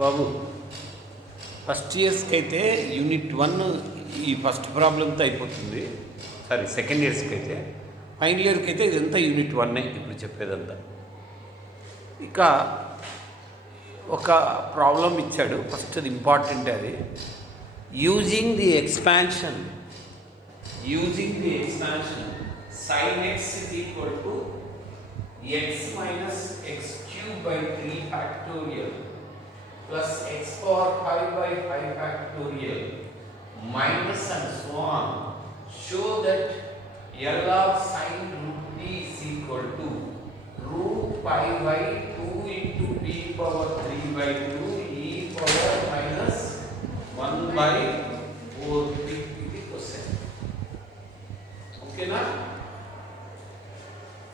బాబు first ఇయర్స్కి అయితే unit 1 ఈ ఫస్ట్ ప్రాబ్లంతో అయిపోతుంది. సారీ, సెకండ్ ఇయర్స్కి అయితే. ఫైనల్ ఇయర్కి అయితే ఇదంతా యూనిట్ 1 ఇప్పుడు చెప్పేదంతా. ఇక ఒక ప్రాబ్లం ఇచ్చాడు, ఫస్ట్ అది ఇంపార్టెంట్. అది using the expansion sin x is equal to x minus x cube by 3 factorial plus x power 5 by 5 factorial minus and so on, show that L of sin root t is equal to root pi by 2 into p power 3 by 2 e power minus 1 by 4 t. ఇది question. ఓకేనా?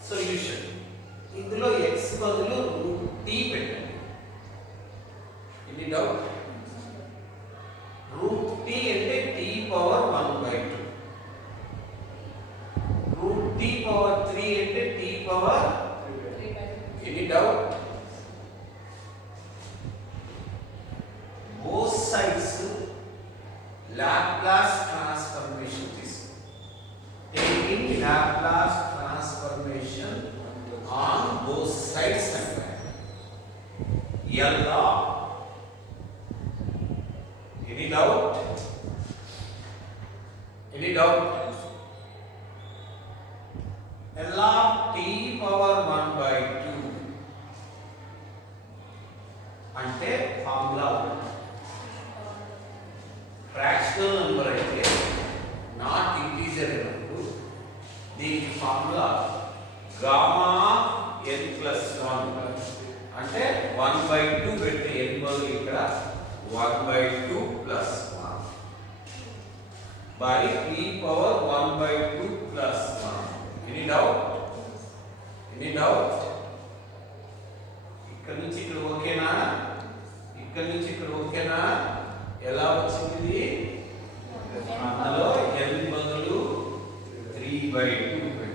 Solution. ఇందులో x బదులు root t పెట్టండి. ఇది doubt. Root t అంటే t power 1 by 2. Root t power 3 అంటే t power 3 by 2. ఇది doubt. Both sides Laplace transformation తీసుకో. Taking Laplace transformation on both sides అంటే L. Any doubt? Any doubt? L of t power 1 by 2 అంటే formula fractional number అయితే not integer అయినప్పుడు దీనికి formula gamma n plus 1 అంటే 1 by 2 పెడితే n బదులు ఇక్కడ 1 by 2 plus 1 by p power 1 by 2 plus 1. Any doubt? Any doubt? ఇక్కడ నుంచి ఇక్కడ ఓకేనా? ఇక్కడ నుంచి ఇక్కడ ఓకేనా? ఎలా వచ్చింది? అందులో n బదులు 3 by 2 పెడితే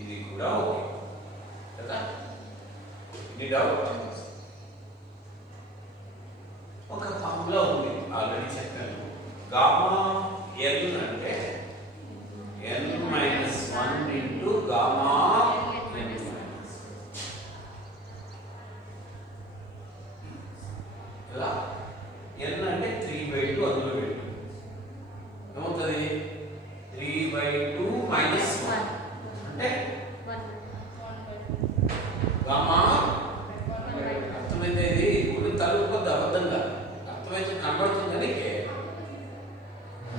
ఇది కూడా ఓకే కదా? Any doubt? ఒక ఫార్ములా ఉంది, ఆల్రెడీ చెప్పాను. గామా n అంటే n minus 1 into gamma n minus. ఎలా? n అంటే 3 by 2 అందులో పెట్టు. ఏమవుతుంది? 3 by 2 మైనస్ 1 అంటే గామా. అర్థమైంది? ఇది ఇప్పుడు తలుపుకొద్ది అబద్ధంగా అర్థమైతే కనబడుతుందని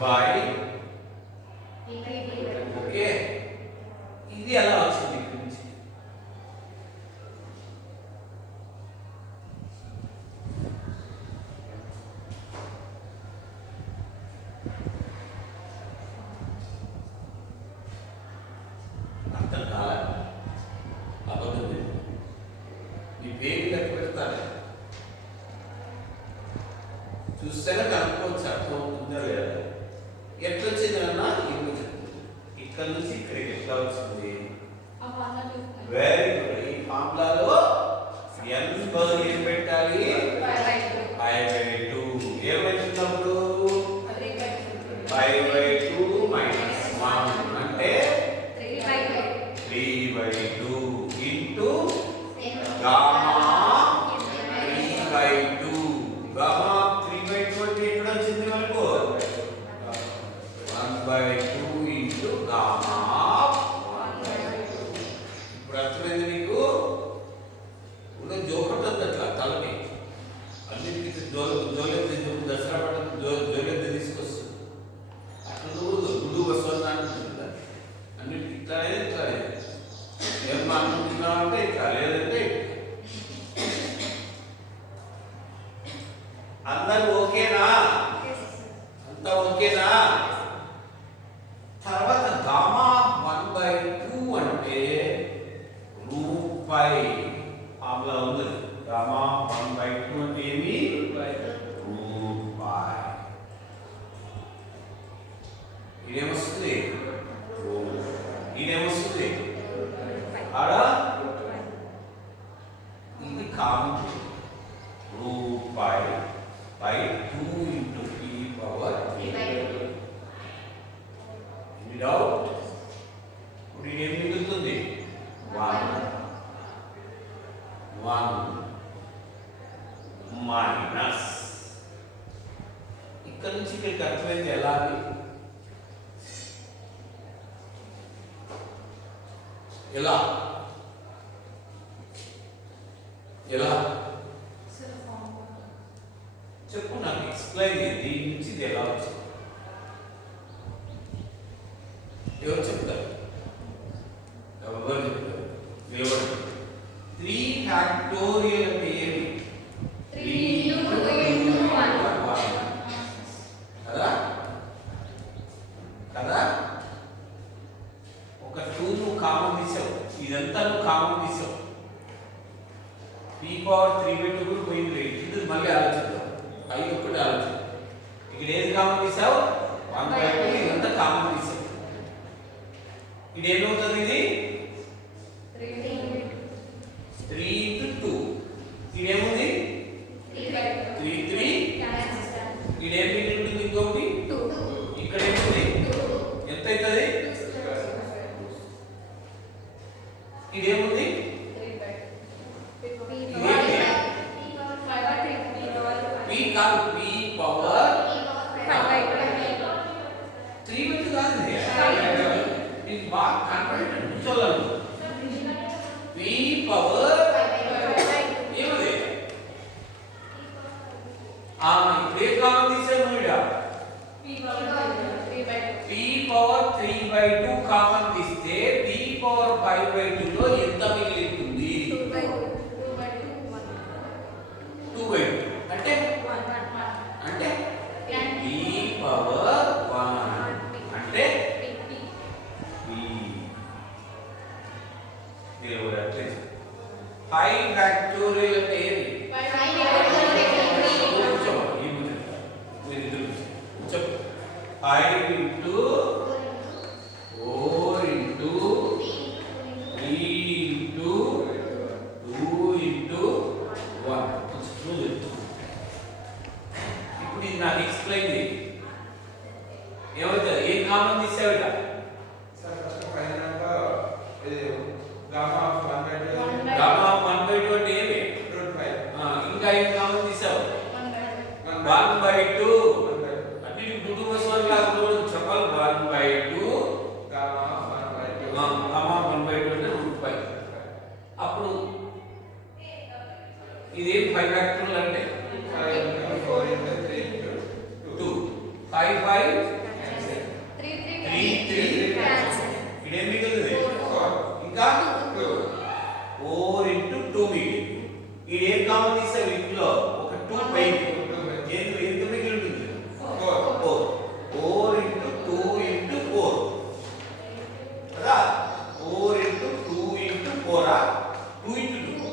బై. ఓకే, ఇది ఎలా వచ్చింది ఇక్కడి నుంచి? అర్థం కాల అబద్ధం. ఈ పేరు లెక్క పెడతాను, చూస్తేనే కనుక్కోవచ్చు అర్థం అవుతుందా లేదా. ఎట్లా వచ్చిందన్నా ఇప్పుడు ఇక్కడ నుంచి ఇక్కడికి ఎట్లా వచ్చింది? Very good. ఈ ఫార్ములాలో n బదులు ఏం పెట్టాలి? 5/2. ఏమైతున్నప్పుడు 5/2 మైనస్ 1 అంటే 3/2 ఇంటూ గామా 3/2. గామా 3/2 అంటే ఎక్కడ వచ్చింది మనకు? 1/2 ఇంటూ గామా 1/2. ఇప్పుడు అర్థమైంది నీకు? ఉన్న జోకట్టద్దు అట్లా తలని అన్నింటికి జోలెత్తి దసరా పట్టణం జోలెత్తి తీసుకొస్తుంది. అట్లా నువ్వు గుడ్డు వస్తుంది అంటుందా? అన్నింటికి ఇట్లానే ఇట్లానే. ఏం అనుకుంటున్నావు అంటే ఇట్లా, లేదంటే అందరూ ఓకేనా? అంతా ఓకేనా? తర్వాత గామా 1/2 అంటే రూట్ పై. ఫార్ములా ఉంది. గామా 1/2 అంటే ఏమి? రూట్ పై. ఇదేమొస్తుంది? ఇదేమొస్తుంది? ఆడ ఇది common. root pi by 2 into p power 3 by 2. Any doubt? ఇప్పుడు ఇది ఏం మిగులుతుంది? 1 మైనస్ ఇక్కడ నుంచి ఇక్కడికి అర్థమైంది ఎలా అని? ఎలా ఎలా చెప్పు, నాకు ఎక్స్ప్లెయిన్ చేయండి. దీని నుంచి ఇది ఎలా వచ్చింది? ఎవరు చెప్తారు? ఎవరు చెప్తారు? ఎవరు? 3 ఫ్యాక్టోరియల్ అంటే ఏమి? 3 into 1 కదా కదా. ఒక 2 ను కామన్ తీసావు, ఇదంతా నువ్వు కామన్ తీసావు. p పవర్ 3 by 2 కూడా పోయింది. ఇది మళ్ళీ ఆలోచిద్దాం. అవి ఒకటి ఆలోచిద్దాం. ఇక్కడ ఏది కామన్ తీసావు? 1 by 2. ఇదంతా కామన్ తీసావు. ఇది ఏమవుతుంది? ఇది 3 into 2. ఇదేముంది? 3 3. ఇదేమి ఉంటుంది? ఇంకొకటి ఇక్కడ ఏముంది? ఎంత అవుతుంది? ఇదేముంది? p కాదు, p పవర్ 3 by 2 కాదు. ఇది బాగా కన్వర్ట్ చూడాలి. p పవర్ ఏముంది? ఇప్పుడు ఏ కామన్ తీసాను? p పవర్ 3 by 2 కామన్ తీస్తే p పవర్ 5 by 2 లో ఎంత మిగిలింది? 2 by 2 అంటే అంటే p పవర్ 1 అంటే p. మీరు అర్థం 5 ఫ్యాక్టోరియల్ అంటే ఏది? 5 into 4 into 3 into 2 into 1. ఇప్పుడు ఇది నాకు ఎక్స్ప్లెయిన్ చేయి. ఏమవుతుంది? ఏం కామన్ తీసావిట? గామా 1 by 2 అంటే ఏమి? ఇంకా ఏం కామన్ తీసావు? 1 by 2. అన్ని 2 వస్తుంది లాగా చెప్పాలి. 1 by 2 గామా 1 by 2 అంటే రూట్ 5. అప్పుడు ఇదేం 5 ఫ్యాక్టోరియల్ అంటే 2 5 5 3 3. ఇదేం మిగిలింది? ఇంకా 4 into 2 మిగిలింది. ఇది ఏం కామన్ తీసావు? ఇంట్లో ఒక 2 పైకి ఎంత మిగిలి ఉంటుంది? 4 into 2 into 4 కదా. 4 into 2 into 4 2 into 2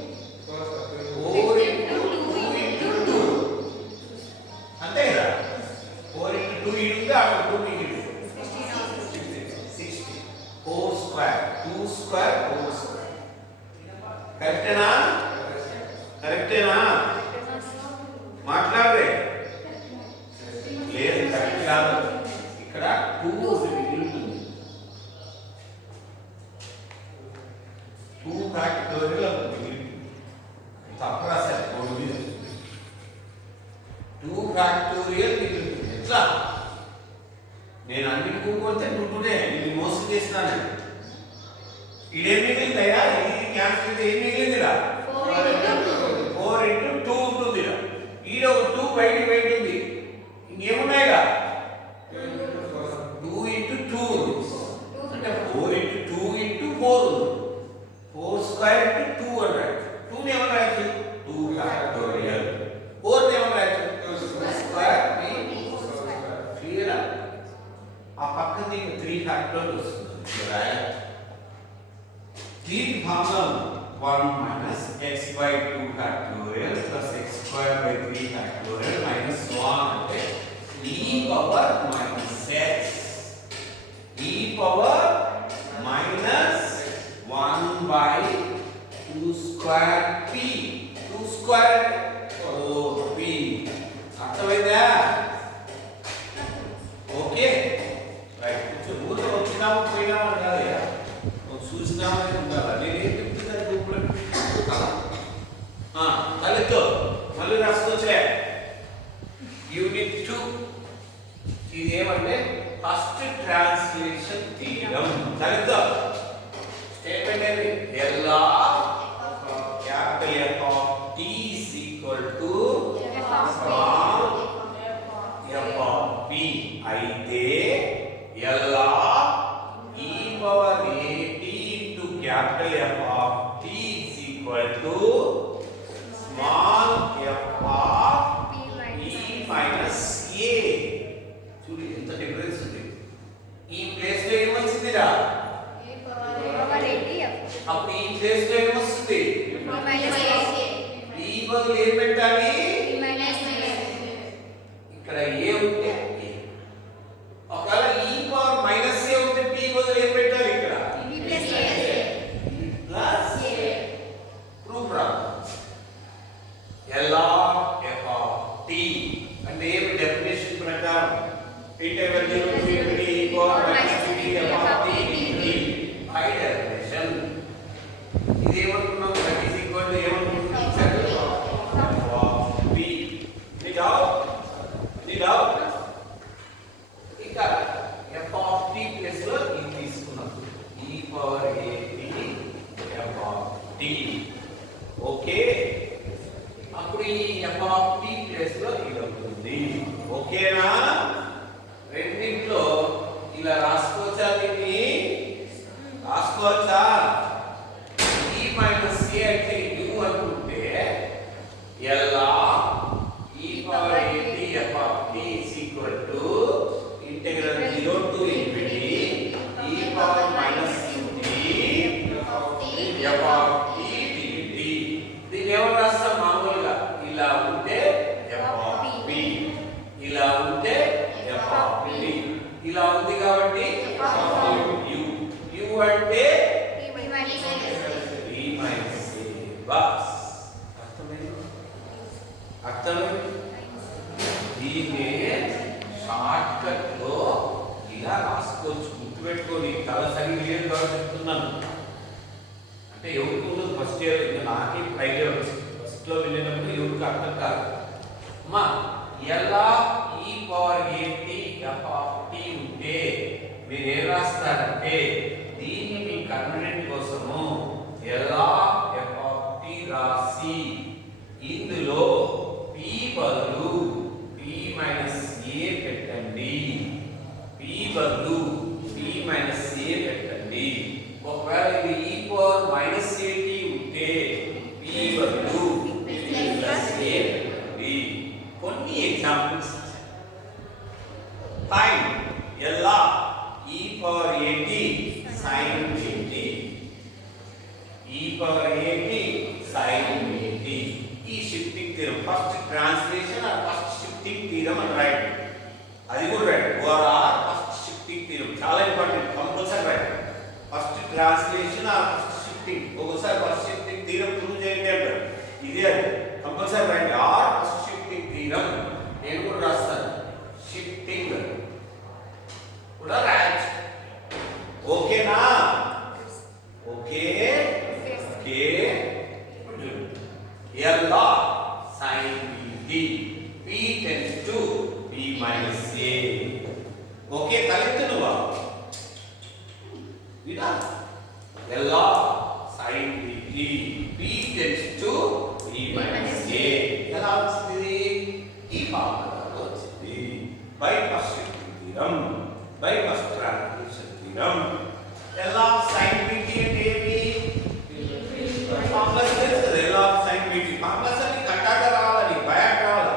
4 into 2 into 2 అంతే కదా. 4 into 2 ఇది అక్కడ 2 మిగిలి 60. 4 square 2 square 4 square. కరెక్టేనా? కరెక్టేనా? మాట్లాడరే? లేదు, కరెక్ట్ కాదు. ఇక్కడ 2 మిగులుతుంది. 2 ఫ్యాక్టోరియల్ మిగులుతుంది. తప్పరా సార్? 2 ఫ్యాక్టోరియల్ మిగులుతుంది. ఎట్లా? నేను అన్నిటి కూడుకొస్తే 2 నేను మోసం చేస్తున్నాను. ఇదేం మిగిలిందయ్యా? ఇది క్యాన్సిల్. ఏం మిగిలిందిరా? 4 into 2 ఉంటుందిరా. ఈడ ఒక 2 బయట ఉంది. ఇంకేమున్నాయిగా? 2 into 2 ఉంది. అంటే 4 into 2 into 4 ఉంది. 4 square into 2 అన్నాడు. 2 ని ఏమన్నా రాయొచ్చు? 2 ఫ్యాక్టోరియల్. 4 ని ఏమన్నా రాయొచ్చు? 2 స్క్వేర్ 3 క్లియరా? ఆ పక్కన 3 ఫ్యాక్టోరియల్ వస్తుంది. రాయాలి. దీని formula 1 minus x by 2 factorial plus x square by 3 factorial minus 1 అంటే e power minus x. e power minus 1 by 2 square p. 2 square 4 బదులు ఏం పెట్టాలి? p minus a. ఇక్కడ a ఉంటే a. ఒకవేళ e పవర్ మైనస్ a ఉంటే p బదులు ఏం పెట్టాలి ఇక్కడ? p plus a. Plus a. Proof రా. L of f of t అంటే ఏమి డెఫినేషన్ ప్రకారం integral 0 to infinity e power minus t f of t dt by definition. ఇది ఏమనుకున్నాం? దట్ ఈస్ ఈక్వల్ టు ఏమనుకున్నాం? f of p. ఇది doubt ఇక f of t place లో ఇది తీసుకున్నాం e power a t f of t. Okay, అప్పుడు ఈ f of t ప్లేస్ లో ఇది ఉంటుంది. ఓకేనా? రెండింటిలో ఇలా రాసుకోవచ్చా? దీన్ని రాసుకోవచ్చా? e మైనస్ a అయితే u అనుకుంటే l e power a t f of t is equal to integral 0 to infinity e power minus t f of t dt. దీన్ని ఎవరు రాస్తాం? మామూలుగా ఇలా ఉంటే f of p, ఇలా ఉంటే f of p, ఇలా ఉంది కాబట్టి f of u. u అంటే p minus a. e minus a. Bus అర్థమైంది? దీన్నే షార్ట్ కట్ లో ఇలా రాసుకోవచ్చు. గుర్తుపెట్టుకోని తల సరిగ్గా లేదు కాబట్టి చెప్తున్నాను. అంటే ఎవరికి ఉండదు ఫస్ట్ ఇయర్, ఇంకా నాకే ఐడియా వచ్చింది. ఫస్ట్ లో వెళ్ళినప్పుడు ఎవరికి అర్థం కాదు. అమ్మా ఎలా ఈ పవర్ ఏంటి ఎఫ్ ఆఫ్ టీ ఉంటే మీరు ఏం రాస్తారంటే దీన్ని మీ కన్వీనియంట్ కోసము ఎలా ఎఫ్ ఆఫ్ టీ రాసి ఇందులో p బదులు p మైనస్ a పెట్టండి. p బదులు p మైనస్ a పెట్టండి. ఒకవేళ ఇది e పవర్ మైనస్ at ఉంటే p బదులు p ప్లస్ a పెట్టండి. కొన్ని ఎగ్జాంపుల్స్ టైం ఎలా e power at sin at e power at sin at. ఈ shifting theorem first translation or first shifting theorem అని రాయండి. అది కూడా రాయండి. ఓఆర్ ఫస్ట్ షిఫ్టింగ్ థీరం చాలా ఇంపార్టెంట్, కంపల్సరీ రాయండి. First translation or first shifting. ఒకసారి ఫస్ట్ షిఫ్టింగ్ థీరం ప్రూవ్ చేయండి అంటారు. ఇదే అది కంపల్సరీ రాయండి. Or first shifting theorem. నేను కూడా రాస్తాను షిఫ్టింగ్ కూడా రాయచ్చు. ఓకేనా? Okay okay. L of sin bt p tends to p minus a. Okay, తలెత్తునువా ఇదా L of sin bt p tends to p minus a. ఎలా వచ్చింది? ఈ ఫార్ములాలో వచ్చింది. By first theorem, by first translation theorem. L of sin bt అంటే ఏమి? Formula తెలుసు కదా. L of sin bt formulas అన్ని కట్టాగా రావాలి, బయాక్ రావాలి.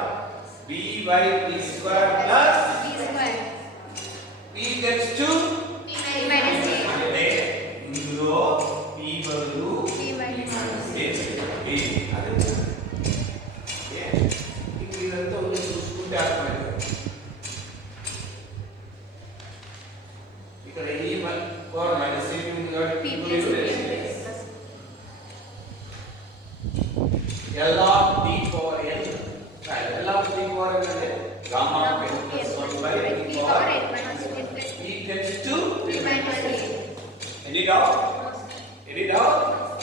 b by p square plus p square. p gets to p minus a. అంటే ఇందులో p బదులు p minus a. b అదే. ఓకే, ఇదంతా ఉంది చూసుకుంటే అర్థమైంది. ఇక్కడ e పవర్ మైనస్ a ఉంది కాబట్టి p plus a. L of d power n. L of d power n అంటే gamma n plus 1 by p power n minus p tends to p minus a. any doubt? Any doubt?